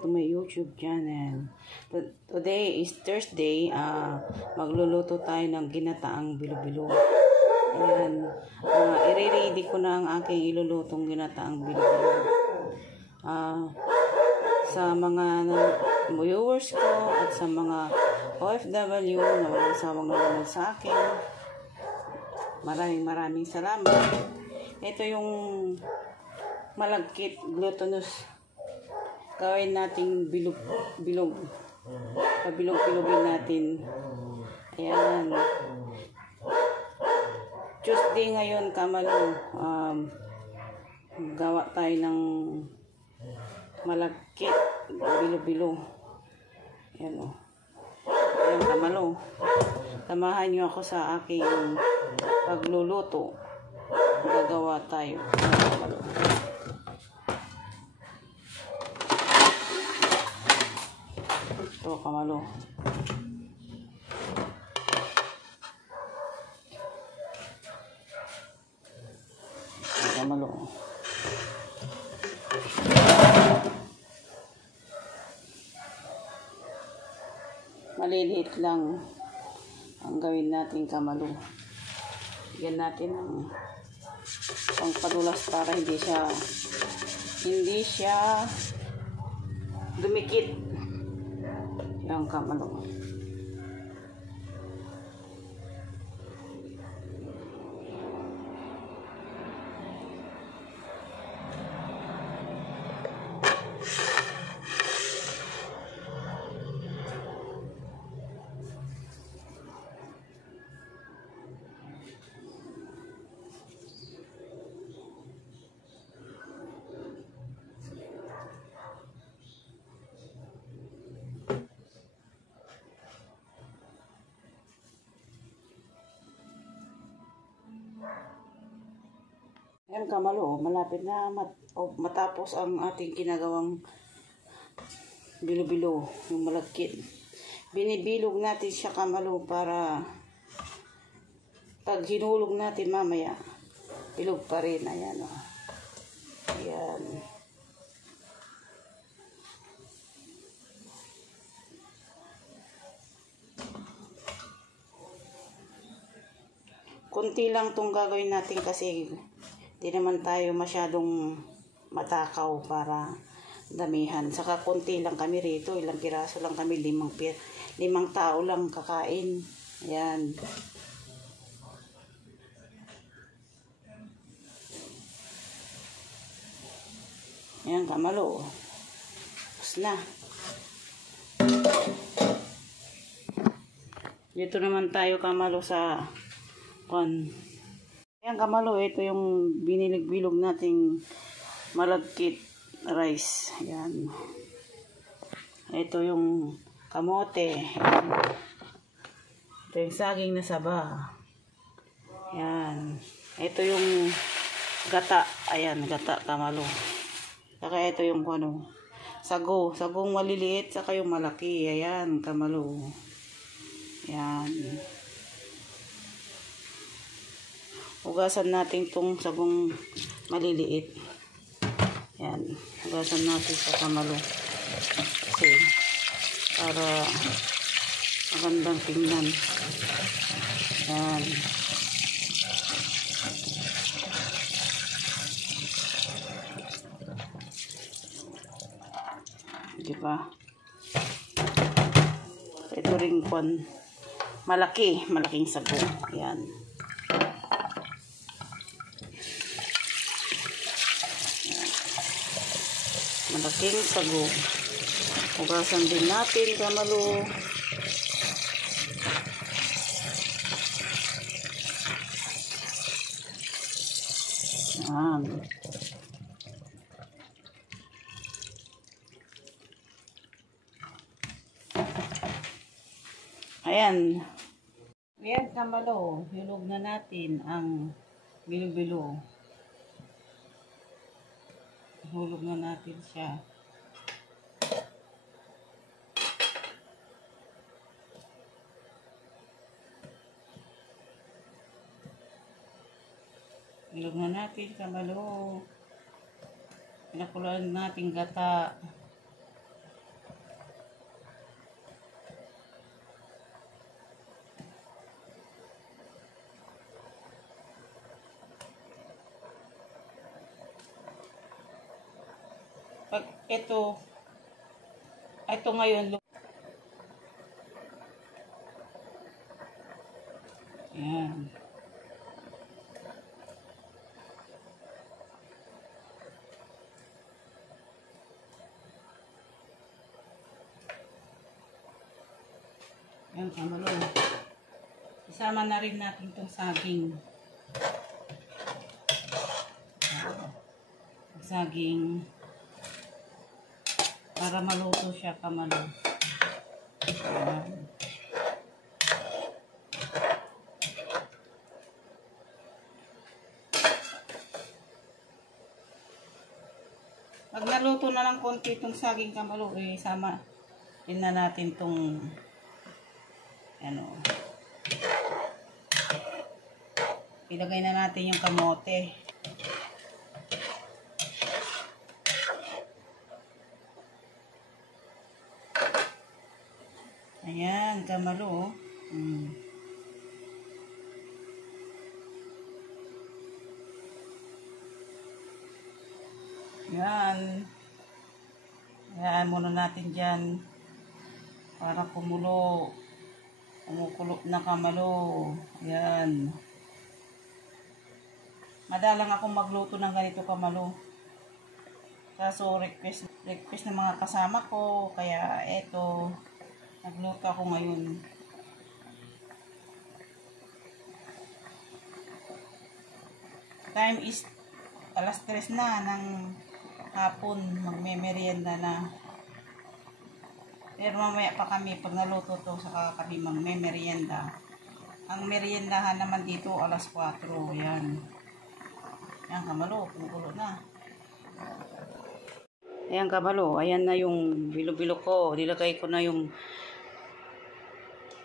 to my YouTube channel. Today is Thursday. Magluluto tayo ng ginataang bilo-bilo. Ayan. I-ready ko na ang aking ilulutong ginataang bilo-bilo. Sa mga viewers ko at sa mga OFW na walang sawang nanonood sa akin, maraming salamat. Ito yung malagkit glutinous. Gawin nating bilog. Pabilog-bilogin natin. Ayan. Tuesday ngayon, kamalo. Gawa tayo ng malagkit bilo-bilo. Ayan o. Ayan, kamalo. Samahan nyo ako sa aking pagluluto. Gagawa tayo. Kamalo. Ito, kamalo. Kamalo. Maliliit lang ang gawin natin, kamalo. Bigyan natin ng pangpadulas para hindi siya dumikit. Yan, kamalo. Ayan, kamalo, malapit na matapos ang ating ginagawang bilo-bilo, yung malagkit. Binibilog natin siya, kamalo, para pag hinulog natin mamaya, bilog pa rin. Ayan, o. Ayan. Kunti lang itong gagawin natin kasi di naman tayo masyadong matakaw para damihan. Saka konti lang kami rito. Ilang piraso lang kami. 5 tao lang kakain. Ayan. Ayan, kamalo. Tapos na. Dito naman tayo, kamalo, sa ayan, kamalo, ito yung binilig-bilog nating malagkit rice. Ayan. Ito yung kamote. Ayan. Ito yung saging na saba. Ayan. Ito yung gata. Ayan, gata, kamalo. Saka ito yung sagong maliliit, saka yung malaki. Ayan, kamalo. Ayan. Hugasan natin itong sagong maliliit. Yan. Hugasan natin sa kamalo. Kasi para magandang tingnan. Yan. Diba? Ito rin malaking sagong. Yan. Malaking sago. Hugasan din natin, kamalo. Ayan. Ayan. Ayan, kamalo. Hilog na natin ang bilo-bilo. Hulog na natin siya. Hulog na natin, kamalo. Pinakulaan natin gata. Pag ito ngayon, yan. Yan, kamalo. Isama na rin natin itong saging. Saging. Para maluto siya, kamalo. Yan. Pag naluto na ng konti itong saging, kamalo, isama din na natin itong ilagay na natin yung kamote. Ayan, kamalo. Yan. Ayan muna natin dyan para kumulo. Kumukulo na, kamalo. Ayan. Madalang akong magluto ng ganito, kamalo. Kaso request ng mga kasama ko. Kaya eto, nagluto ako ngayon. Time is alas 3 na ng hapon. Magme-merienda na. Pero mamaya pa kami, pag naluto to, saka kami magme-merienda. Ang meriendahan naman dito, alas 4. Yan. Yan, kamalo. Kumukulo na. Ayan, kamalo. Ayan na yung bilo-bilo ko. Nilagay ko na yung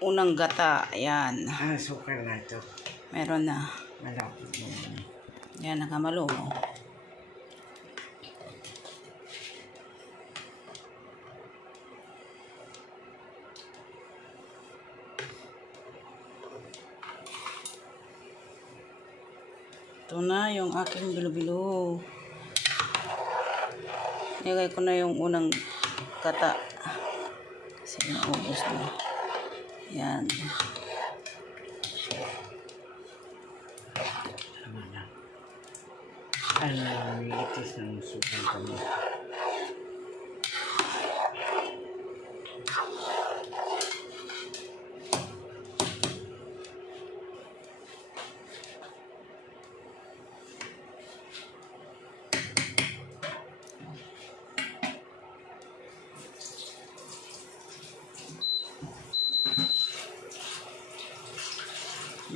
unang gata. Ayan. Sukar na ito. Meron na. Malapit mo. Ayan, kamalo. Ito na yung aking bilo-bilo. Nilagay ko na yung unang kata. Kasi naubos na. Yan. Tama na. Ang itis ng sukal kami.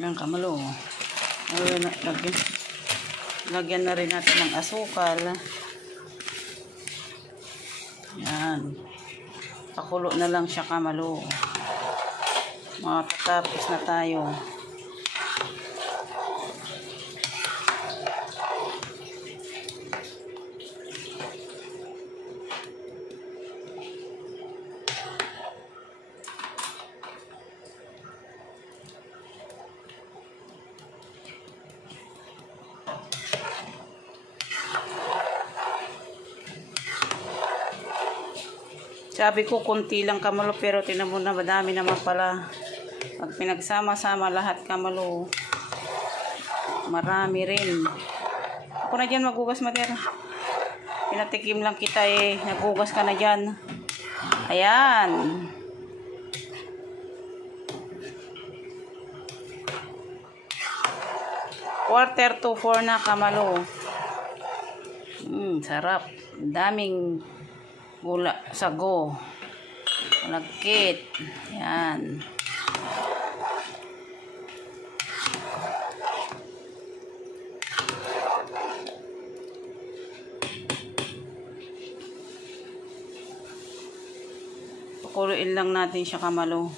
Yan, kamalo. Lagyan na rin natin ng asukal. Yan. Pakulo na lang siya, kamalo. Matatapos na tayo. Sabi ko konti lang, kamalo, pero tinan mo na madami naman pala. Pag pinagsama-sama lahat, kamalo, marami rin. Ako na dyan magugas, mater. Pinatikim lang kita nagugas ka na dyan. Ayan. Quarter to 4 na, kamalo. Sarap. Daming gula, sago, malagkit. Yan. Pakuluin lang natin siya, kamalo.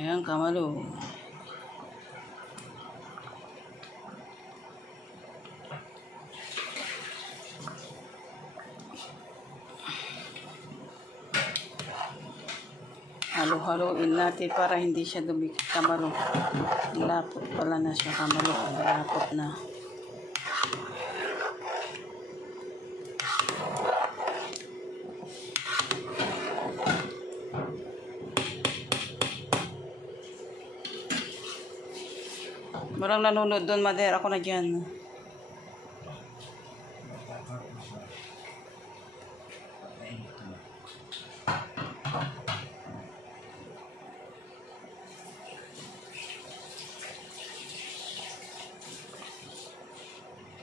Ayan, kamalo. Halo-haloin natin para hindi siya dumikit kamalo. Lapot pala na siya kamalo. Lapot na. Marang nanonood doon, Mother. Ako na dyan.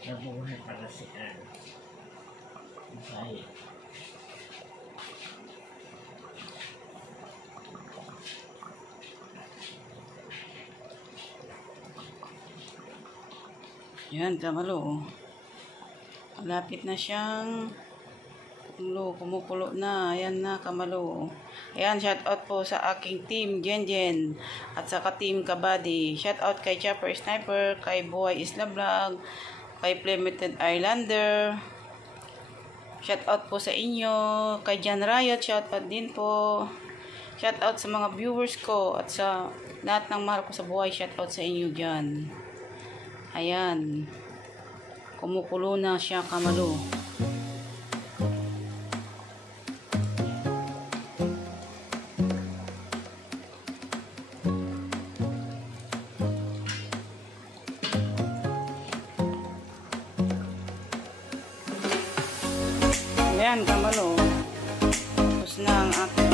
Nabuhay pala si Earl. Masaya. Yan, kamalo. Malapit na siyang kumukulo na. Ayan na, kamalo. Ayan, shout out po sa aking team, Jen. At saka team Kabady. Shout out kay Chopper Sniper, kay Buhay Isla Vlog, kay Plummeted Islander. Shout out po sa inyo. Kay Jan Riot, shout out din po. Shout out sa mga viewers ko at sa lahat ng mahal ko sa buhay. Shout out sa inyo dyan. Ayan. Kumukulo na siya, kamalo. Ayan, kamalo. Tapos na ang aking